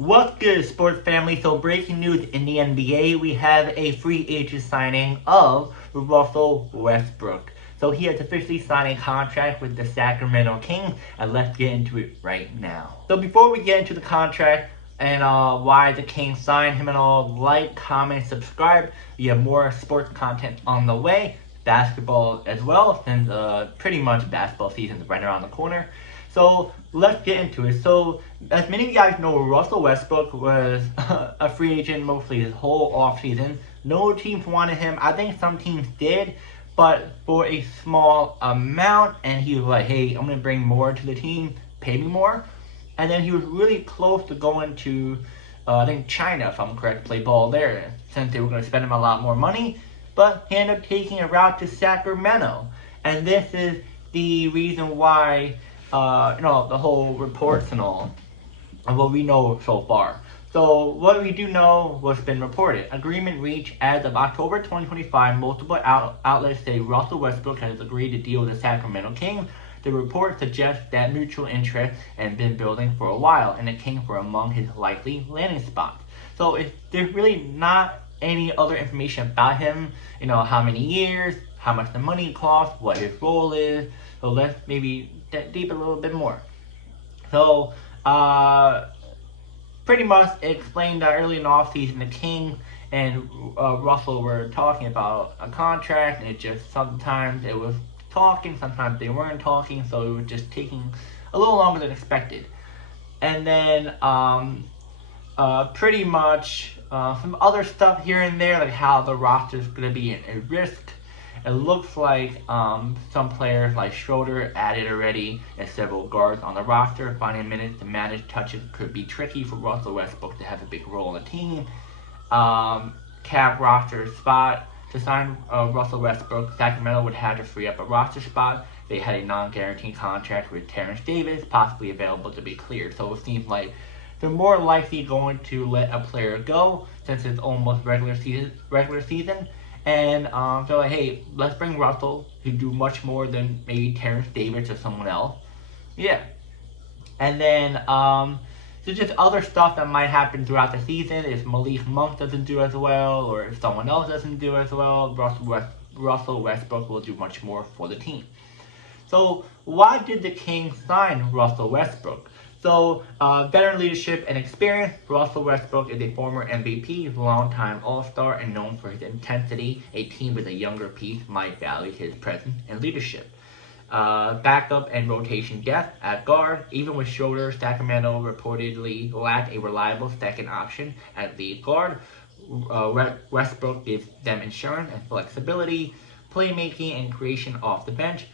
What's good, sports family? So breaking news in the NBA, we have a free agent signing of Russell Westbrook. So he has officially signed a contract with the Sacramento Kings, and let's get into it right now. So before we get into the contract and why the Kings signed him and all, like, comment, subscribe. We have more sports content on the way, basketball as well, since pretty much basketball season is right around the corner. So let's get into it. So as many of you guys know, Russell Westbrook was a free agent mostly his whole offseason. No teams wanted him. I think some teams did, but for a small amount. And he was like, hey, I'm going to bring more to the team, pay me more. And then he was really close to going to, I think, China, if I'm correct, to play ball there, since they were going to spend him a lot more money. But he ended up taking a route to Sacramento. And this is the reason why the whole reports and all of what we know so far. So what we do know, what's been reported: agreement reached as of October 2025. Multiple outlets say Russell Westbrook has agreed to deal with the Sacramento Kings. The report suggests that mutual interest has been building for a while, and the Kings were among his likely landing spots. So there's really not any other information about him. How many years, how much the money costs, what his role is. So let's maybe deep a little bit more. So, pretty much explained that early in the offseason, the King and Russell were talking about a contract, and it just sometimes it was talking, sometimes they weren't talking, so it was just taking a little longer than expected. And then, pretty much some other stuff here and there, like how the roster is going to be a risk. It looks like some players like Schroeder added already, and several guards on the roster. Finding minutes to manage touches could be tricky for Russell Westbrook to have a big role in the team. Cap roster spot. To sign Russell Westbrook, Sacramento would have to free up a roster spot. They had a non-guaranteed contract with Terrence Davis, possibly available to be cleared. So it seems like they're more likely going to let a player go since it's almost regular season. And they're like, hey, let's bring Russell, who do much more than maybe Terrence Davis or someone else. Yeah. And then there's just other stuff that might happen throughout the season. If Malik Monk doesn't do as well, or if someone else doesn't do as well, Russell Westbrook will do much more for the team. So why did the Kings sign Russell Westbrook? So, veteran leadership and experience. Russell Westbrook is a former MVP, longtime All-Star, and known for his intensity. A team with a younger piece might value his presence and leadership. Backup and rotation depth at guard. Even with Schroeder, Sacramento reportedly lacked a reliable second option at lead guard. Westbrook gives them insurance and flexibility, playmaking, and creation off the bench.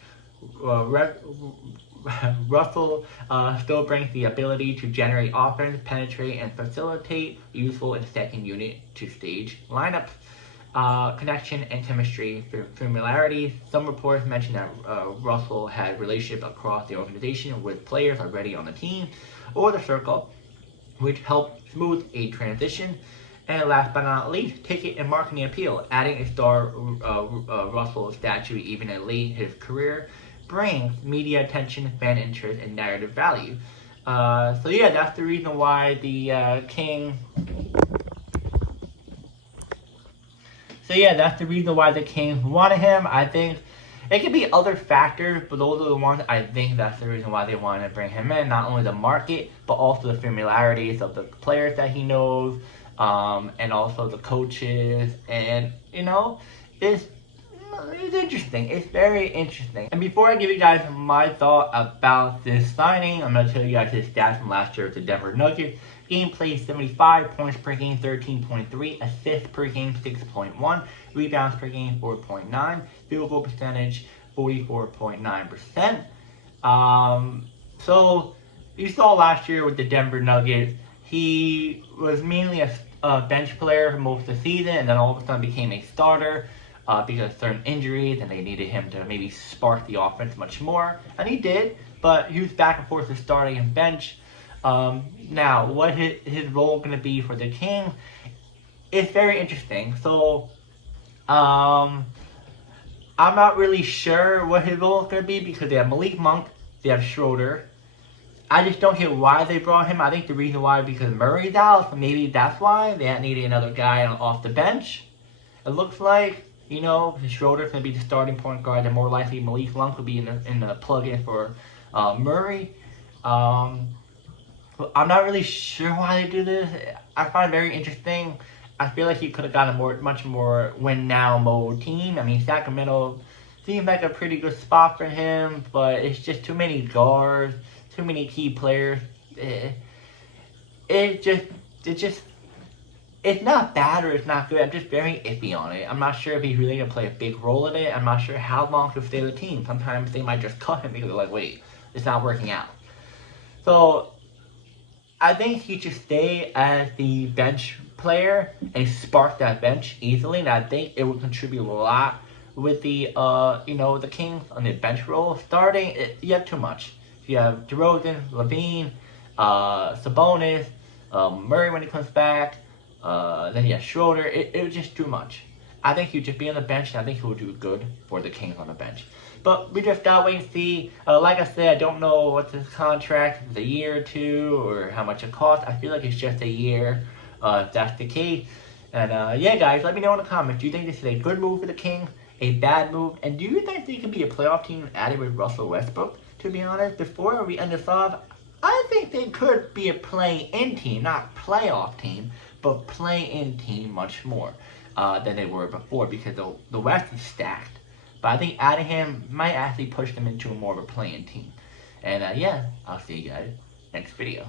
Russell still brings the ability to generate offense, penetrate, and facilitate, useful in second unit to stage lineups. Connection and chemistry, familiarity. Some reports mention that Russell had relationship across the organization with players already on the team or the circle, which helped smooth a transition. And last but not least, ticket and marketing appeal. Adding a star Russell statue even at late his career brings media attention, fan interest, and narrative value. So yeah, that's the reason why the Kings wanted him. I think it could be other factors, but those are the ones I think that's the reason why they wanted to bring him in. Not only the market, but also the familiarities of the players that he knows, and also the coaches, and it's interesting. It's very interesting. And before I give you guys my thought about this signing, I'm going to tell you guys his stats from last year with the Denver Nuggets. Game played 75, points per game 13.3, assists per game 6.1, rebounds per game 4.9, field goal percentage 44.9%. So you saw last year with the Denver Nuggets, he was mainly a bench player for most of the season, and then all of a sudden became a starter. Because of certain injuries, and they needed him to maybe spark the offense much more, and he did, but he was back and forth to starting and bench. Now, what his role going to be for the Kings is very interesting. So, I'm not really sure what his role is going to be, because they have Malik Monk, they have Schroeder, I just don't get why they brought him. I think the reason why is because Murray's out, so maybe that's why they needed another guy off the bench. It looks like, you know, Schroeder's going to be the starting point guard, and more likely Malik Monk will be in the plug-in for Murray. I'm not really sure why they do this. I find it very interesting. I feel like he could have gotten a much more win-now mode team. I mean, Sacramento seems like a pretty good spot for him, but it's just too many guards, too many key players. It just it's not bad or it's not good. I'm just very iffy on it. I'm not sure if he's really gonna play a big role in it. I'm not sure how long he'll stay with the team. Sometimes they might just cut him because they're like, wait, it's not working out. So I think he should stay as the bench player and spark that bench easily, and I think it will contribute a lot with the the Kings on the bench role. Starting, you have too much. You have DeRozan, Levine, Sabonis, Murray when he comes back. Then you have Schroeder. It was just too much. I think he'll just be on the bench, and I think he will do good for the Kings on the bench. But we just gotta wait and see. Like I said, I don't know what's his contract. If it's a year or two, or how much it costs. I feel like it's just a year, if that's the case. And yeah, guys, let me know in the comments. Do you think this is a good move for the Kings? A bad move? And do you think they can be a playoff team added with Russell Westbrook? To be honest, before we end this off, I think they could be a play-in team, not playoff team, but play-in team much more than they were before, because the West is stacked. But I think adding him might actually push them into more of a play-in team. And yeah, I'll see you guys next video.